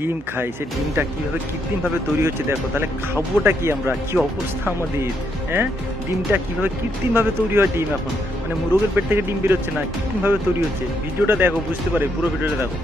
ডিম খাই, সে ডিমটা কীভাবে কৃত্রিমভাবে তৈরি হচ্ছে দেখো, তাহলে খাবোটা কি আমরা, কি অবস্থা আমাদের। হ্যাঁ, ডিমটা কীভাবে কৃত্রিমভাবে তৈরি হয় ডিম এখন, মানে মুরগের পেট থেকে ডিম বেরোচ্ছে না, কৃত্রিমভাবে তৈরি হচ্ছে। ভিডিওটা দেখো, বুঝতে পারে, পুরো ভিডিওটা দেখো।